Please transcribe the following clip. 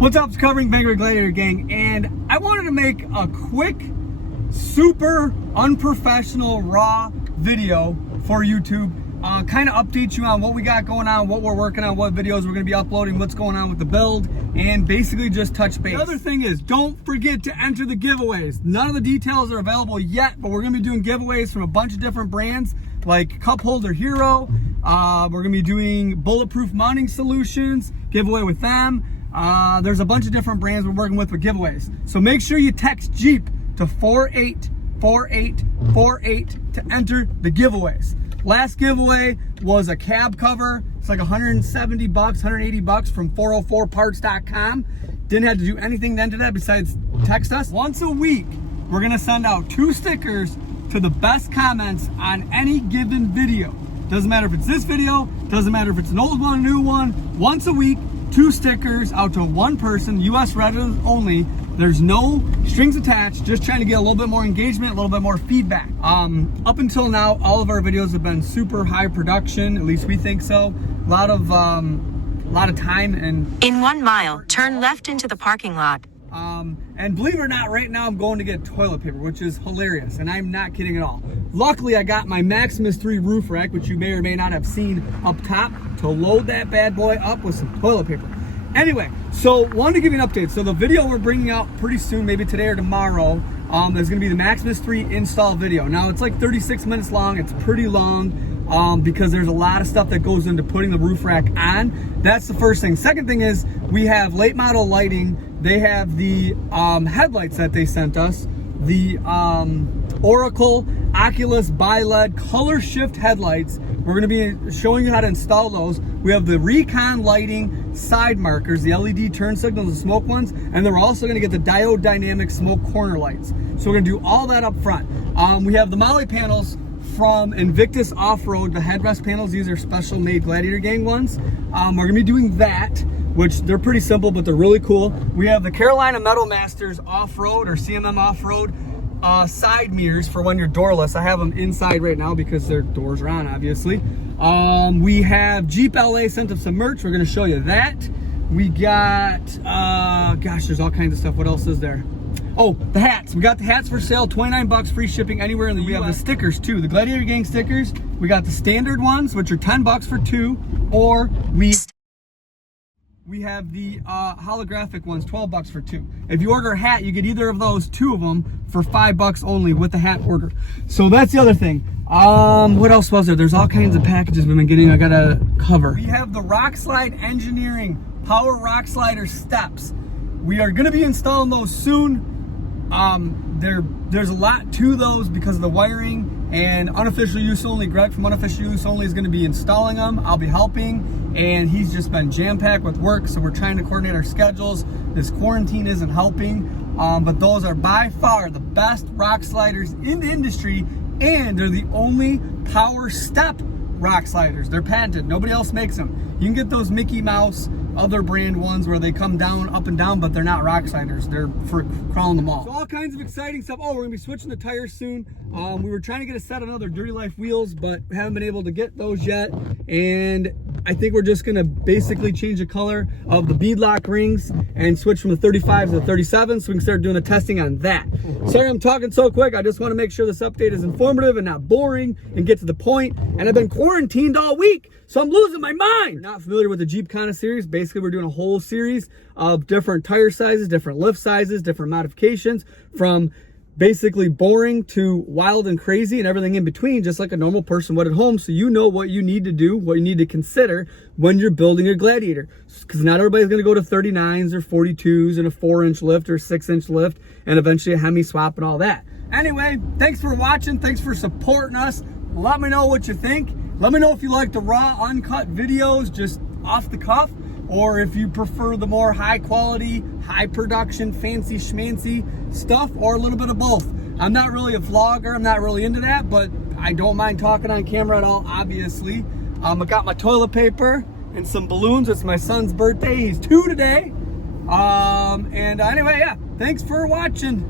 What's up? It's covering Vanguard Gladiator gang, and I wanted to make a quick, super unprofessional, raw video for YouTube. Kind of update you on what we got going on, what we're working on, what videos we're going to be uploading, what's going on with the build, and basically just touch base. The other thing is, don't forget to enter the giveaways. None of the details are available yet, but we're going to be doing giveaways from a bunch of different brands like Cup Holder Hero. We're going to be doing bulletproof mounting solutions, giveaway with them. There's a bunch of different brands we're working with giveaways. So make sure you text Jeep to 484848 to enter the giveaways. Last giveaway was a cab cover. It's like 170 bucks, 180 bucks from 404parts.com. Didn't have to do anything to enter that besides text us. Once a week, we're gonna send out 2 stickers to the best comments on any given video. Doesn't matter if it's this video, doesn't matter if it's an old one, a new one. Once a week, 2 stickers out to 1 person, US residents only. There's no strings attached, just trying to get a little bit more engagement, a little bit more feedback. Up until now, all of our videos have been super high production, at least we think so. A lot of time and... In 1 mile, turn left into the parking lot. And believe it or not, right now I'm going to get toilet paper, which is hilarious, and I'm not kidding at all. Luckily, I got my Maximus 3 roof rack, which you may or may not have seen up top, to load that bad boy up with some toilet paper. Anyway, so wanted to give you an update. So the video we're bringing out pretty soon, maybe today or tomorrow, is going to be the Maximus 3 install video. Now, it's like 36 minutes long. It's pretty long because there's a lot of stuff that goes into putting the roof rack on. That's the first thing. Second thing is we have late model lighting. They have the headlights that they sent us, the Oracle Oculus bi-LED color shift headlights. We're going to be showing you how to install those. We have the Recon lighting side markers, the LED turn signals, the smoke ones, and then we're also going to get the diode dynamic smoke corner lights. So we're going to do all that up front. We have the Molly panels from Invictus Off-Road, the headrest panels. These are special made Gladiator gang ones. We're going to be doing that, which they're pretty simple, but they're really cool. We have the Carolina Metal Masters Off-Road or CMM Off-Road side mirrors for when you're doorless. I have them inside right now because their doors are on, obviously. We have Jeep LA sent us some merch. We're going to show you that. We got, gosh, there's all kinds of stuff. What else is there? Oh, the hats. We got the hats for sale, 29 bucks, free shipping anywhere in the US. We have the stickers too, the Gladiator Gang stickers. We got the standard ones, which are 10 bucks for 2, or we have the holographic ones, 12 bucks for 2. If you order a hat, you get either of those, 2 of them, for 5 bucks only with the hat order. So that's the other thing. What else was there? There's all kinds of packages we've been getting I gotta cover. We have the Rock Slide Engineering Power Rock Slider steps. We are gonna be installing those soon. There's a lot to those because of the wiring and unofficial use only. Greg from Unofficial Use Only is going to be installing them. I'll be helping, and he's just been jam-packed with work, so we're trying to coordinate our schedules. This quarantine isn't helping, but those are by far the best rock sliders in the industry, and they're the only power step rock sliders. They're patented. Nobody else makes them. You can get those Mickey Mouse other brand ones where they come down, up and down, but they're not rock sliders. They're for crawling them all. So all kinds of exciting stuff. Oh, we're gonna be switching the tires soon. We were trying to get a set of another Dirty Life wheels, but haven't been able to get those yet. And I think we're just gonna basically change the color of the beadlock rings and switch from the 35s to the 37s, so we can start doing the testing on that. Sorry I'm talking so quick. I just want to make sure this update is informative and not boring and get to the point. And I've been quarantined all week, so I'm losing my mind. Not familiar with the Jeep Kana series. Basically, we're doing a whole series of different tire sizes, different lift sizes, different modifications, from basically boring to wild and crazy and everything in between, just like a normal person would at home, so you know what you need to do, what you need to consider when you're building your Gladiator. Because not everybody's going to go to 39s or 42s and a 4-inch lift or 6-inch lift and eventually a Hemi swap and all that. Anyway, thanks for watching. Thanks for supporting us. Let me know what you think. Let me know if you like the raw, uncut videos, just off the cuff, or if you prefer the more high quality, high production, fancy schmancy stuff, or a little bit of both. I'm not really a vlogger, I'm not really into that, but I don't mind talking on camera at all, obviously. I got my toilet paper and some balloons. It's my son's birthday, he's 2 today. Anyway, yeah, thanks for watching.